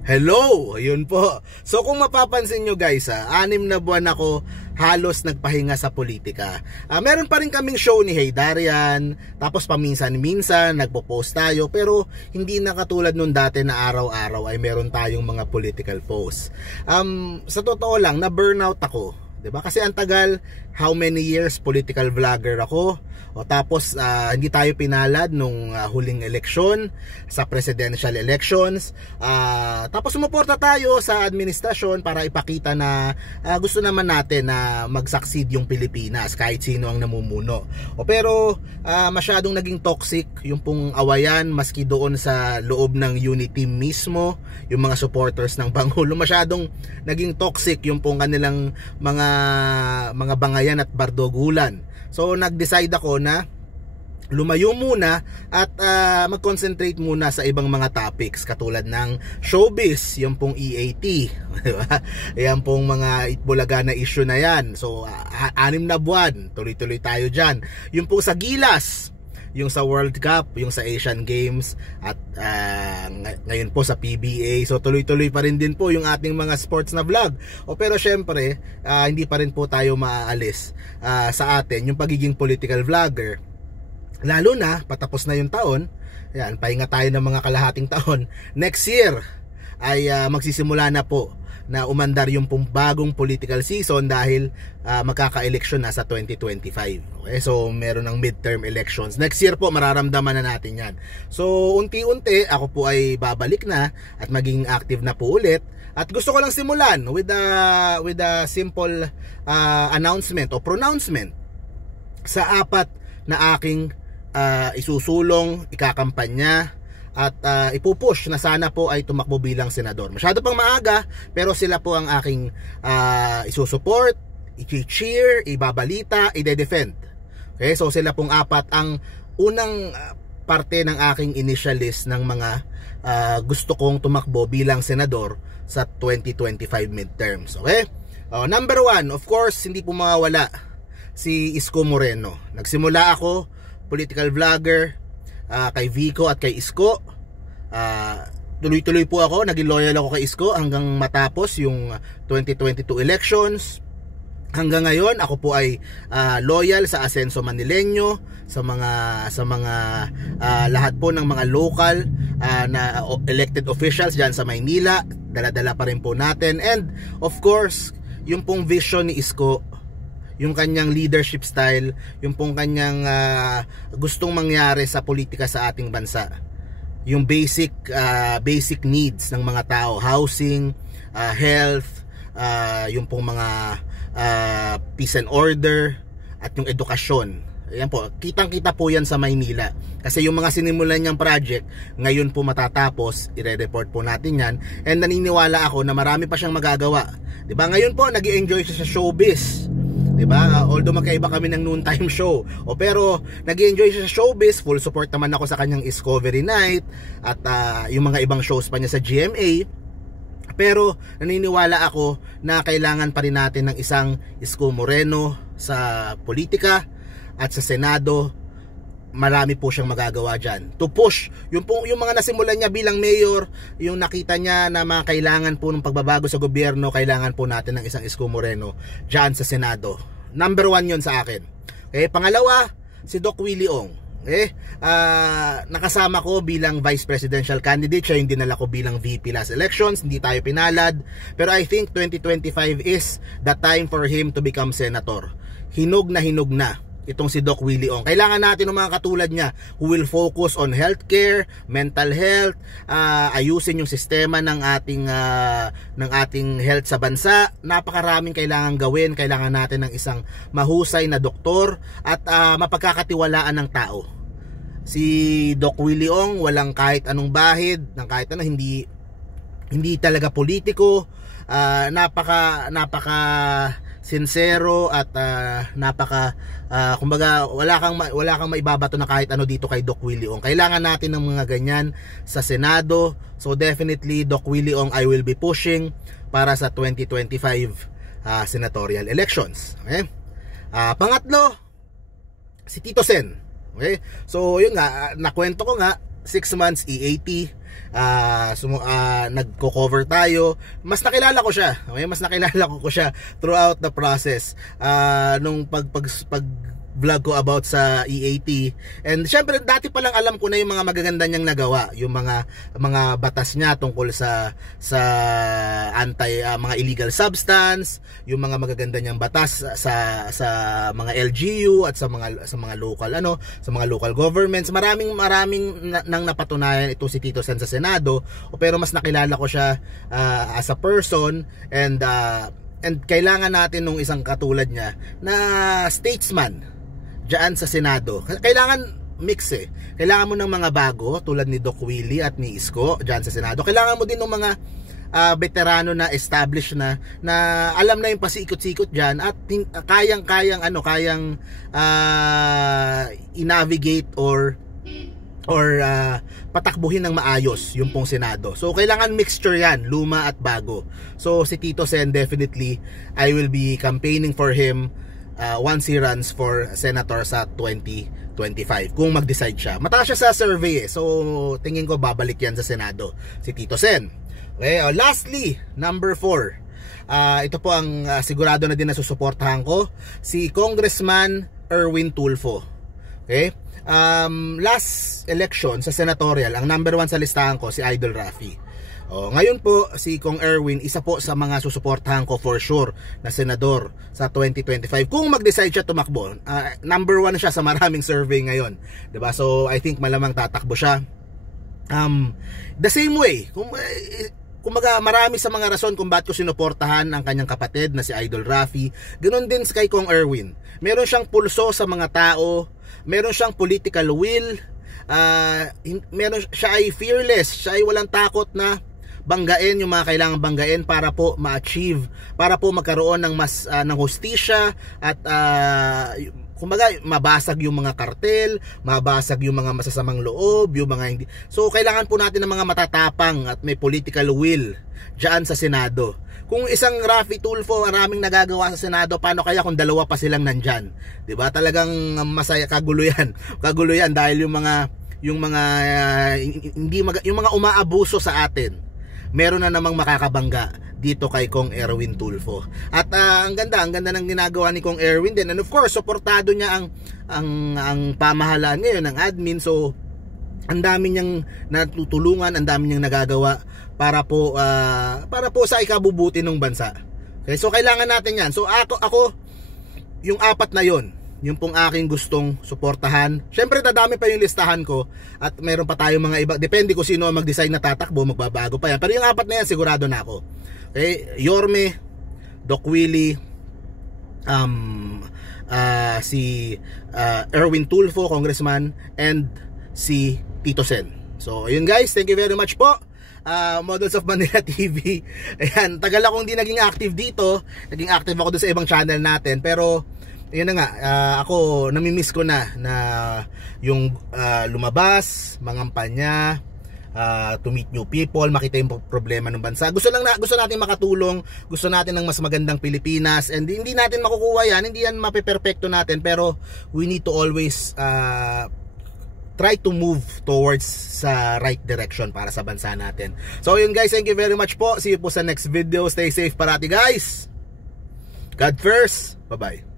Hello! Ayun po. So kung mapapansin nyo guys, 6 na buwan ako halos nagpahinga sa politika. Meron pa rin kaming show ni Hey Darian, tapos paminsan-minsan nagpo-post tayo, pero hindi na katulad nung dati na araw-araw ay meron tayong mga political posts. Sa totoo lang, na-burnout ako. 'Di ba? Kasi ang tagal, how many years political vlogger ako. O tapos hindi tayo pinalad nung huling eleksyon sa presidential elections. Tapos sumuporta tayo sa administrasyon para ipakita na gusto naman natin na mag-succeed yung Pilipinas kahit sino ang namumuno. Pero masyadong naging toxic yung pong awayan maski doon sa loob ng unity mismo, yung mga supporters ng Pangulo. Masyadong naging toxic yung pong kanilang mga bangayan at bardogulan. So nag-decide ako na lumayo muna at mag-concentrate muna sa ibang mga topics katulad ng showbiz, yung pong EAT, diba? Yan pong mga itbulaga na issue na yan. So 6 na buwan, tuloy-tuloy tayo dyan. Yung pong sa Gilas, yung sa World Cup, yung sa Asian Games, at ngayon po sa PBA. So tuloy-tuloy pa rin din po yung ating mga sports na vlog. Pero syempre, hindi pa rin po tayo maaalis sa atin yung pagiging political vlogger. Lalo na, patapos na yung taon, yan, pahinga tayo ng mga kalahating taon. Next year ay magsisimula na po na umandar yung bagong political season dahil magkaka-election na sa 2025. Okay, so meron ng midterm elections. Next year po mararamdaman na natin yan. So unti-unti ako po ay babalik na at maging active na po ulit. At gusto ko lang simulan with a simple announcement o pronouncement sa 4 na aking isusulong, ikakampanya at ipupush na sana po ay tumakbo bilang senador. Masyado pang maaga, pero sila po ang aking isusupport, i-cheer, ibabalita, ide-defend. Okay, so sila pong 4 ang unang parte ng aking initial list ng mga gusto kong tumakbo bilang senador sa 2025 midterms. Okay? Number 1, of course, hindi po mawawala si Isko Moreno. Nagsimula ako, political vlogger, kay Vico at kay Isko. Tuloy-tuloy po ako, naging loyal ako kay Isko hanggang matapos yung 2022 elections. Hanggang ngayon ako po ay loyal sa Asenso Manileño, sa mga lahat po ng mga local na elected officials diyan sa Maynila. Dala-dala pa rin po natin, and of course yung pong vision ni Isko, yung kanyang leadership style, yung pong kanyang gustong mangyari sa politika sa ating bansa. Yung basic needs ng mga tao, housing, health, yung pong mga peace and order, at yung edukasyon. Ayan po, kitang-kita po yan sa Maynila. Kasi yung mga sinimulan niyang project, ngayon po matatapos, ire-report po natin yan. And naniniwala ako na marami pa siyang magagawa. Diba? Ngayon po, nag-i-enjoy siya sa showbiz. Diba? Although magkaiba kami ng noontime show. Pero nag-i-enjoy siya sa showbiz. Full support naman ako sa kanyang Discovery Night at yung mga ibang shows pa niya sa GMA. Pero naniniwala ako na kailangan pa rin natin ng isang Isko Moreno sa politika at sa Senado. Marami po siyang magagawa dyan to push yung mga nasimulan niya bilang mayor, yung nakita niya na mga kailangan po ng pagbabago sa gobyerno. Kailangan po natin ng isang Isko Moreno dyan sa Senado. Number 1 yun sa akin. Okay, pangalawa, si Doc Willie Ong. Okay, nakasama ko bilang vice presidential candidate. Siya yung dinala ko bilang VP last elections. Hindi tayo pinalad, pero I think 2025 is the time for him to become senator. Hinog na itong si Doc Willie Ong. Kailangan natin ng mga katulad niya who will focus on healthcare, mental health, ayusin yung sistema ng ating health sa bansa. Napakaraming kailangan gawin. Kailangan natin ng isang mahusay na doktor at mapagkakatiwalaan ng tao. Si Doc Willie Ong walang kahit anong bahid, ng kahit ano, hindi talaga politiko. Napaka sincero at kumbaga wala kang maibabato na kahit ano dito kay Doc Willie Ong. Kailangan natin ng mga ganyan sa Senado. So definitely Doc Willie Ong I will be pushing para sa 2025 senatorial elections. Okay? Pangatlo, si Tito Sen. Okay? So yun nga, nakwento ko nga, 6 months EAT, nagko-cover tayo, mas nakilala ko siya. Okay, mas nakilala ko siya throughout the process nung pag vlog ko about sa EAT. And syempre dati pa lang alam ko na yung mga magaganda niyang nagawa, yung mga batas niya tungkol sa mga illegal substance, yung mga magaganda niyang batas sa mga LGU at sa mga local governments. Maraming nang napatunayan ito si Tito Sen sa Senado, pero mas nakilala ko siya as a person, and kailangan natin nung isang katulad niya na statesman diyan sa Senado. Kailangan mix eh. Kailangan mo ng mga bago tulad ni Doc Willie at ni Isko diyan sa Senado. Kailangan mo din ng mga veterano na established na alam na yung pasikot-sikot diyan at kayang i-navigate or patakbuhin ng maayos yung pong Senado. So kailangan mixture yan, luma at bago. So si Tito Sen, definitely I will be campaigning for him once he runs for senator sa 2025, kung mag-decide siya. Mataas siya sa survey so tingin ko babalik yan sa Senado si Tito Sen. Okay, lastly, number 4, ito po ang sigurado na din na susuportahan ko, si Congressman Erwin Tulfo. Okay, last election sa senatorial, ang number 1 sa listahan ko si Idol Rafi. Ngayon po si Kong Erwin, isa po sa mga susuportahan ko for sure na senador sa 2025 kung mag-decide siya tumakbo. Number 1 siya sa maraming survey ngayon, 'di ba? So I think malamang tatakbo siya. The same way, kumbaga marami sa mga rason kung bakit ko sinuportahan ang kanyang kapatid na si Idol Rafi. Ganoon din kay Kong Erwin. Meron siyang pulso sa mga tao, meron siyang political will, siya ay fearless, siya ay walang takot na banggain yung mga kailangan banggain para po ma-achieve, para po magkaroon ng mas ng hustisya at kumbaga mabasag yung mga kartel, mabasag yung mga masasamang loob, yung mga hindi. So kailangan po natin ng mga matatapang at may political will diyan sa Senado. Kung isang Rafi Tulfo maraming nagagawa sa Senado, paano kaya kung dalawa pa silang nandyan? 'Di ba? Talagang masaya, kagulo yan dahil yung mga umaabuso sa atin, meron na namang makakabangga dito kay Kong Erwin Tulfo. At ang ganda ng ginagawa ni Kong Erwin din. And of course, suportado niya ang pamahalaan ngayon ng admin. So ang dami niyang natutulungan, ang dami niyang nagagawa para po sa ikabubuti ng bansa. Okay, so kailangan natin 'yan. So ako yung 4 na 'yon, yung pong aking gustong suportahan. Syempre dadami pa yung listahan ko at meron pa tayong mga iba. Depende kung sino ang mag-decide na tatakbo, magbabago pa yan. Pero yung 4 na yan sigurado na ako. Okay, Yorme, Doc Willie, si Erwin Tulfo, Congressman, and si Tito Sen. So ayun guys, thank you very much po. Models of Manila TV. Ayan, tagal akong hindi naging active dito. Naging active ako doon sa ibang channel natin, pero yun na nga, ako namimiss ko na yung lumabas, mangampanya, to meet new people, makita yung problema ng bansa. Gusto natin makatulong, gusto natin ng mas magandang Pilipinas, and hindi natin makukuha yan, hindi yan mapeperfecto natin, pero we need to always try to move towards sa right direction para sa bansa natin. So yun guys, thank you very much po. See you po sa next video. Stay safe parati guys. God first. Bye bye.